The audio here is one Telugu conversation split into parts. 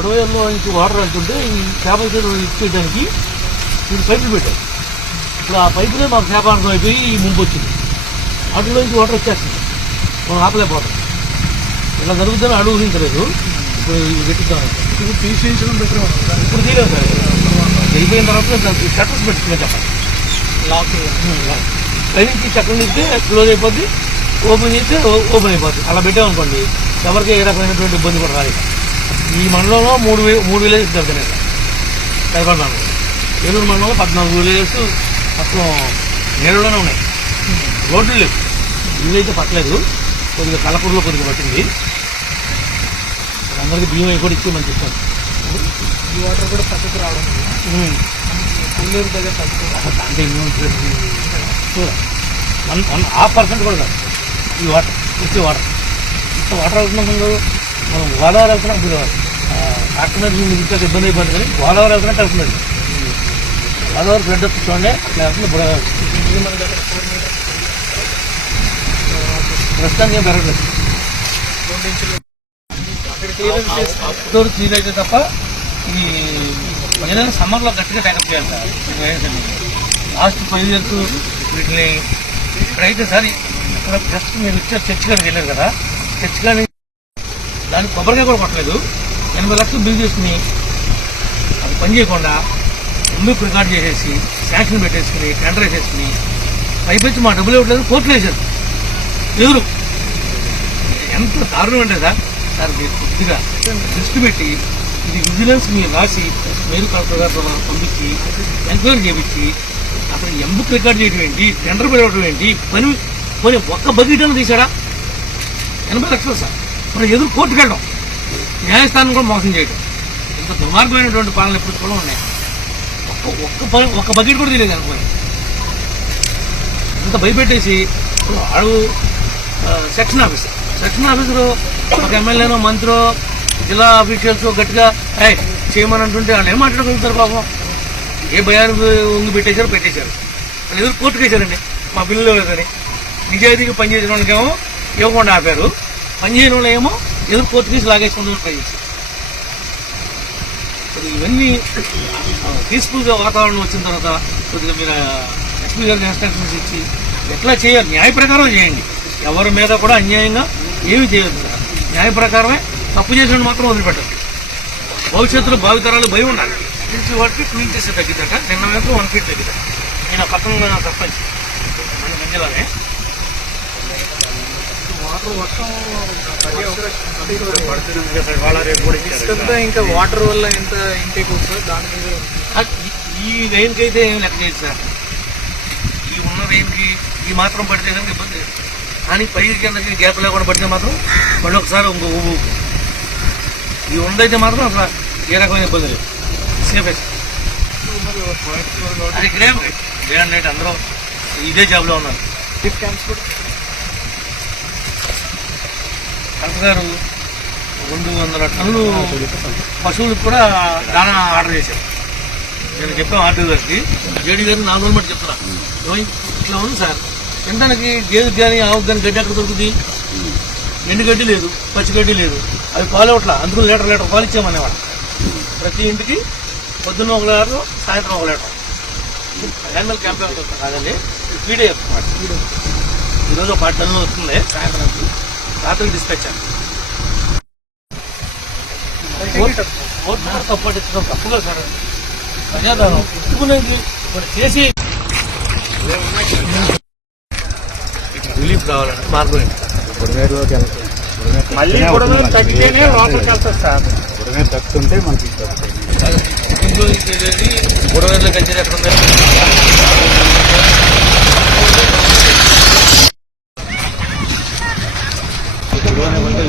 బుడవేరులో నుంచి వాటర్ వెళ్తుంటే ఈ చేపల చెరువు ఇచ్చేయడానికి ఇది పైపులు పెట్టారు ఇప్పుడు ఆ పైపులే మాకు చేపార్థం అయిపోయి ఈ ముంపు వచ్చింది. అటులో నుంచి వాటర్ వచ్చేస్తుంది. మనం ఆపలేకపోతాం. ఇలా జరుగుతుందని అడుగు ఊహించలేదు. ఇప్పుడు పెట్టుతాం ఇప్పుడు తీసేయించడం బెటర్ ఇప్పుడు తీయలేదు సార్. అయిపోయిన తర్వాత దానికి షట్టర్స్ పెట్టుకునే చెప్పండి లాక్ పైనుంచి తీస్తే క్లోజ్ అయిపోద్ది. ఓపెన్ చేస్తే ఓపెన్ అయిపోద్ది. అలా పెట్టామనుకోండి ఎవరికి ఏ రకమైనటువంటి ఇబ్బంది కూడా రాదు ఈ మండలంలో మూడు మూడు విలేజెస్ దొరికినాయి సార్ మండలం ఏలూరు మండలంలో పద్నాలుగు విలేజెస్ మొత్తం నేరులోనే ఉన్నాయి. రోడ్లు లేవు. ఇల్లు అయితే పట్టలేదు. కొద్దిగా కలపూరులో కొద్దిగా పట్టింది. అందరికీ బియ్యం అవి కూడా ఇచ్చేయమని చెప్పాను ఈ వాటర్ కూడా పక్కకు రావడం. కొల్లూరు దగ్గర అంటే వన్ వన్ హాఫ్ పర్సెంట్ కూడా కాదు. ఈ వాటర్. వచ్చే వాటర్. ఇంత వాటర్ అవుతున్నప్పుడు మనం గోదావరి వెళ్తున్నాం ఇప్పుడు ట్రాక్టర్ మీద ఇంకా ఇబ్బంది అయిపోతుంది కానీ గోదావరి వెళ్తున్నట్టు వెళ్తున్నాడు గోదావరి ఫ్లడ్ వస్తుంది చూడండి అట్లా వెళ్తుంది ఇప్పుడు ప్రస్తుతానికి ఏం పెరగలేదు రెండు అక్కడ క్లియరెన్స్ క్లీన్ అయితే తప్ప ఈ ఏదైనా సమ్మర్లో గట్టిగా టైకప్ చేయాలి సార్. లాస్ట్ ఫైవ్ ఇయర్స్ వీటిని ఇక్కడైతే సార్ ఇక్కడ జస్ట్ మీరు ఇచ్చారు చర్చ్ కాడికి వెళ్ళారు కదా చర్చ్ కానీ దానికి కొబ్బరికాయ కూడా కొట్టలేదు. ఎనభై లక్షలు బిల్ చేసుకుని అది పని చేయకుండా ముందుకు రికార్డ్ చేసేసి శాంక్షన్ పెట్టేసుకుని టెండర్ వేసేసుకుని పైపెచ్చి మా డబ్బులు ఇవ్వట్లేదు కోర్టులు వేశారు ఎవరు? ఎంత దారుణం అంటే సార్ సార్ మీరు కొద్దిగా దృష్టి పెట్టి ఇది విజిలెన్స్ మీరు రాసి మేలు కలెక్టర్ గారు పంపించి ఎంక్వైరీ చేయించి అసలు ఎంబుక్ రికార్డ్ చేయడం ఏంటి టెండర్ పెట్టడం ఏంటి పని పోనీ ఒక్క బకెట్ అని తీశాడా ఎనభై లక్షలు సార్. మనం ఎదురు కోర్టుకు వెళ్ళడం న్యాయస్థానం కూడా మోసం చేయడం ఇంత దుర్మార్గమైనటువంటి పాలన ఇప్పుడు కూడా ఉన్నాయి. ఒక్క ఒక్క ఒక్క బకెట్ కూడా తెలియదు అనుకోని ఇంత భయపెట్టేసి అడుగు సెక్షన్ ఆఫీసర్ సెక్షన్ ఆఫీసరు ఒక ఎమ్మెల్యేనో మంత్రో జిల్లా అఫీషియల్స్ గట్టిగా "ఏయ్, చేయమని అంటుంటే వాళ్ళు ఏం మాట్లాడగలుగుతారు పాపం? ఏ భయానికి ఉంగి పెట్టేశారు పెట్టేశారు. వాళ్ళు ఎదురు కోర్టుకు వేశారండి మా బిల్లు లేదని నిజాయితీగా పనిచేసిన వాళ్ళకేమో ఇవ్వకుండా ఆపారు. పనిచేయని వాళ్ళు ఏమో ఎదురు కోర్టు కేసు ట్రై చేశారు. ఇవన్నీ పీస్ఫుల్గా వాతావరణం వచ్చిన తర్వాత కొద్దిగా మీరు ఎస్పీ గారికి ఇన్స్ట్రక్షన్స్ ఇచ్చి ఎట్లా చేయాలి? న్యాయ ప్రకారం చేయండి. ఎవరి మీద కూడా అన్యాయంగా ఏమి చేయదు న్యాయ ప్రకారమే తప్పు చేసిన మాత్రం వదిలిపెట్టదు భవిష్యత్తులో భావితరాలు భయం ఉండాలి. ఇంటి వాటికి టూ ఇంచెస్ తగ్గిద్దట. నిన్న మాత్రం వన్ ఫీట్ తగ్గిద్దట. నేను పక్కన సర్పంచ్ మన మంజలానే వాటర్ వర్షం పడే అవకాశం వాళ్ళ రేపు కూడా ఇచ్చారు. ఇసుకంతా ఇంకా వాటర్ వల్ల ఎంత ఇంటేక్ వస్తుందో దాని మీద ఈ- రైన్కి అయితే ఏం లెక్క చేయదు సార్. ఈ ఉన్న రైన్కి ఈ మాత్రం పడితే కనుక ఇబ్బంది. కానీ పై కిందకి గ్యాప్ లేకుండా పడితే మాత్రం మళ్ళీ ఒకసారి ఇంకో ఊపు ఈ ఉండైతే మాత్రం అసలు ఏ రకమైన ఇబ్బంది లేదు. సేఫెస్ట్ అది ఇక్కడే డే అండ్ నైట్ అందరూ ఇదే జాబ్లో ఉన్నారు. ఫిట్ క్యాంప్స్ కూడా కలెక్టర్ గారు రెండు వందల టన్నులు పశువులకు కూడా దానా ఆర్డర్ చేశారు. నేను చెప్పాను ఆర్డర్ గారికి. జేడీ గారు నాలుగు వందల మట్టి చెప్తున్నా ఇట్లా ఉంది సార్. తినడానికి గేదెకి కానీ ఆవుకి కానీ గడ్డి ఎక్కడ దొరుకుతుంది ఎండు గడ్డి లేదు పచ్చి గడ్డి లేదు. అవి పాలు ఇవ్వట్లా? అందుకు లీటర్ లీటర్ పాలు ఇచ్చామనేవాడు ప్రతి ఇంటికి పొద్దున్న ఒక లీటర్ సాయంత్రం ఒక లీటర్. యానిమల్ క్యాంపెయిన్ కాదండి ఫీడే చెప్తున్నాడు ఈరోజు ఒక పది టన్నులు వస్తుంది సాయంత్రానికి. పట్టించడం తప్పుగా సార్. ప్రజాదానం ఇచ్చుకునేది మరి చేసి రిలీఫ్ కావాలంటే మార్గం బుడమేరులోకి మళ్ళీ కూడా తగ్గితేనే లోపలికి వెళ్తుంది సార్. బుడమేరు తగ్గుతుంటే మనకి గొడవలో కలిసి ఎక్కడ ఉంది बोलवण्याबद्दल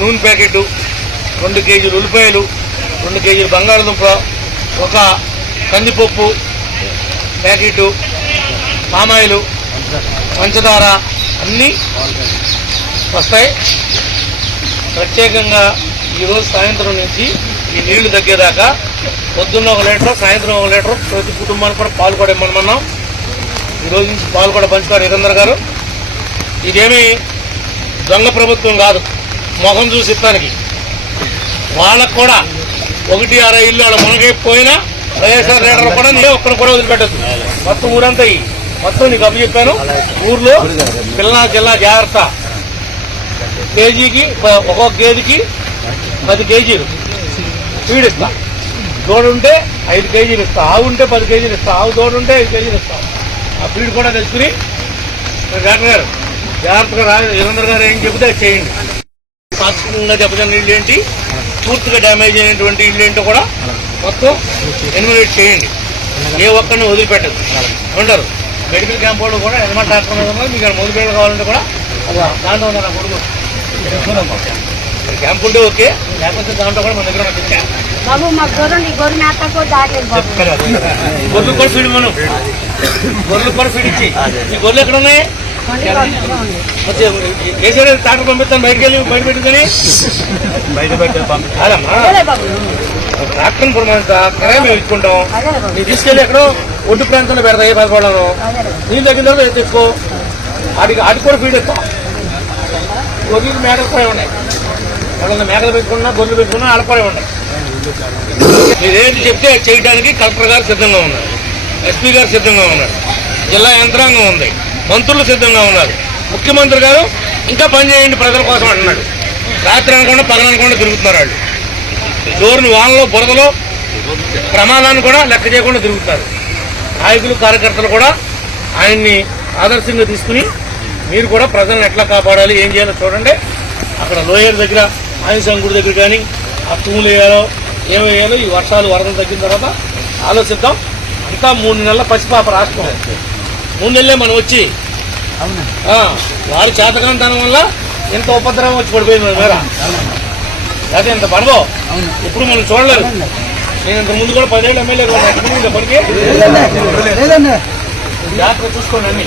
నూనె ప్యాకెట్ రెండు కేజీలు ఉల్లిపాయలు రెండు కేజీలు బంగాళదుంప ఒక కందిపప్పు ప్యాకెట్ పామాయిలు పంచదార అన్నీ వస్తాయి. ప్రత్యేకంగా ఈరోజు సాయంత్రం నుంచి ఈ నీళ్ళు తగ్గేదాకా పొద్దున్న ఒక లీటర్ సాయంత్రం ఒక లీటర్ ప్రతి కుటుంబానికి కూడా పాలు కూడా ఇమ్మన్నాం ఈ రోజు నుంచి పాలు కూడా పంచుకోరు నిరందర్ గారు. ఇదేమీ దొంగ ప్రభుత్వం కాదు. మొహం చూసి ఇస్తానికి. వాళ్ళకు కూడా ఒకటి అరవై ఇల్లు ఆడ మునగైపోయినా వైఎస్ఆర్ లీడర్ కూడా నేను ఒక్కరు కూడా వదిలిపెట్టద్దు. మొత్తం ఊరంతా మొత్తం నీకు అప్పు చెప్పాను. ఊర్లో పిల్లనా జిల్లా జాగ్రత్త. కేజీకి ఒక్కొక్క గేదెకి పది కేజీలు. స్పీడ్ ఇస్తా. దూడ ఉంటే ఐదు కేజీలు ఇస్తా. ఆవు ఉంటే పది కేజీలు ఇస్తా. ఆవు దూడ ఉంటే ఐదు కేజీలు ఇస్తా. ఆ ఫీడ్ కూడా తెచ్చుకుని డాక్టర్ గారు జాగ్రత్తగా రా. గారు ఏం చెబితే అది చేయండి. పాక్షికంగా దెబ్బతిన్న నీళ్ళు ఏంటి పూర్తిగా డ్యామేజ్ అయినటువంటి ఇల్లు ఏంటో కూడా మొత్తం ఎన్యుమినేట్ చేయండి. ఏ ఒక్కరిని వదిలిపెట్టదు. ఉంటారు మెడికల్ క్యాంప్ వాళ్ళు కూడా ఎనమల్ డాక్టర్. మీకు మొదలు కావాలంటే కూడా దాంట్లో ఉన్నారు నా కొడుకు. క్యాంప్ ఉంటే ఓకే లేకపోతే దాంట్లో కూడా మన దగ్గర. బాబు మా గొర్రెలు గొర్రె బాబు. గొర్రెలు కూడా ఫీడ్ మనం గొర్రెలు కూడా ఫీడ్ ఇచ్చి. ఈ గొర్రెలు ఎక్కడ ఉన్నాయి? కేసీఆర్ డాక్టర్ పంపిస్తాను బయటకు వెళ్ళి బయట పెట్టుకుని బయట పెట్టే ట్రాక్టర్ అదమ్మా అదేలే పురమంతా కిరాయి మేము ఇచ్చుకుంటాం నీ తీసుకెళ్ళి ఎక్కడో ఒడ్డు ప్రాంతంలో పెడతా ఏ పదపడను అదేలే నీళ్ళు తగ్గిన తర్వాత తెచ్చుకో ఆడికి ఆడికి కూడా ఫీడ్ ఇస్తాం గొర్రెలు మేకలు కూడా ఉన్నాయి వాళ్ళని మేకలు పెట్టుకున్నా గొర్రెలు పెట్టుకున్నా వాళ్ళకి కూడా ఉన్నాయి మీరేంటి చెప్తే చేయడానికి కలెక్టర్ గారు సిద్ధంగా ఉన్నారు ఎస్పీ గారు సిద్ధంగా ఉన్నారు జిల్లా యంత్రాంగం ఉంది. మంత్రులు సిద్ధంగా ఉన్నారు. ముఖ్యమంత్రి గారు ఇంకా పని చేయండి ప్రజల కోసం అంటున్నాడు. రాత్రి అనకుండా పగలు అనకుండా తిరుగుతున్నారు వాళ్ళు. జోరుని వానలో బురదలో ప్రమాదాన్ని కూడా లెక్క చేయకుండా తిరుగుతారు. నాయకులు కార్యకర్తలు కూడా ఆయన్ని ఆదర్శంగా తీసుకుని మీరు కూడా ప్రజలను ఎట్లా కాపాడాలి ఏం చేయాలో చూడండి. అక్కడ లోయర్ దగ్గర ఆంజనేయ గుడి దగ్గర కానీ ఆ తూములు వేయాలో ఏం వేయాలో ఈ వర్షాలు వరదలు తగ్గిన తర్వాత ఆలోచిద్దాం. అంతా మూడు నెలల పసిపాప రాష్ట్రం. మూడు నెలలే మనం వచ్చి. వారి చేతకాంతనం వల్ల ఇంత ఉపద్రవం వచ్చి పడిపోయింది మన మీద అదే ఇంత పడదో. ఇప్పుడు మనం చూడలేదు. నేను ఇంత ముందు కూడా పదేళ్ళు ఎమ్మెల్యే పనికి. జాగ్రత్త చూసుకోండి అన్ని.